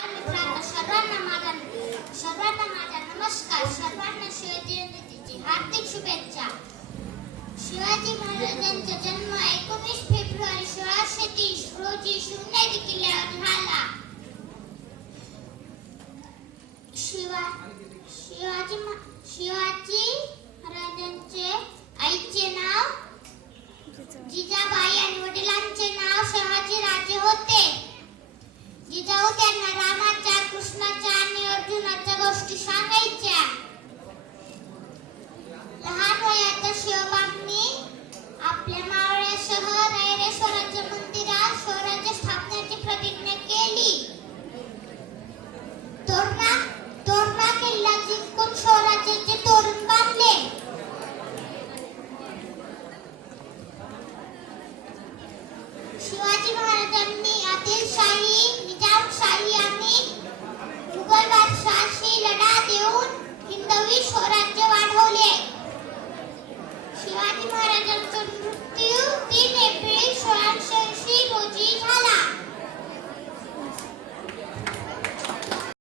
सर्वांना माझा सर्वांना माझा नमस्कार. सर्वांना शिवजयंतीची हार्दिक शुभेच्छा. शिवाजी महाराजांचा जन्म एकोणीस फेब्रुवारी सोळाशे तीस रोजी शिवनेरी किल्ल्यावर झाला. शिवा शिवाजी महा- शिवाजी महाराजांचे आईचे नाव जिजाबाई आणि वडिलांचे नाव शहाजी राजे होते जिजाऊ त्यांना रामाच्या कृष्णाच्या आणि अर्जुनाच्या गोष्टी सांगायच्या. लहान वयाच्या शिवबांनी आपल्या मावळ्यासह रायरेश्वराच्या मंदिरात स्वराज्य स्थापण्याची प्रतिज्ञा केली. तोरणा तोरणा किल्ला जिंकून स्वराज्याचे तोरण बांधले. शिवाजी महाराजांनी शिवाजी महाराजांचा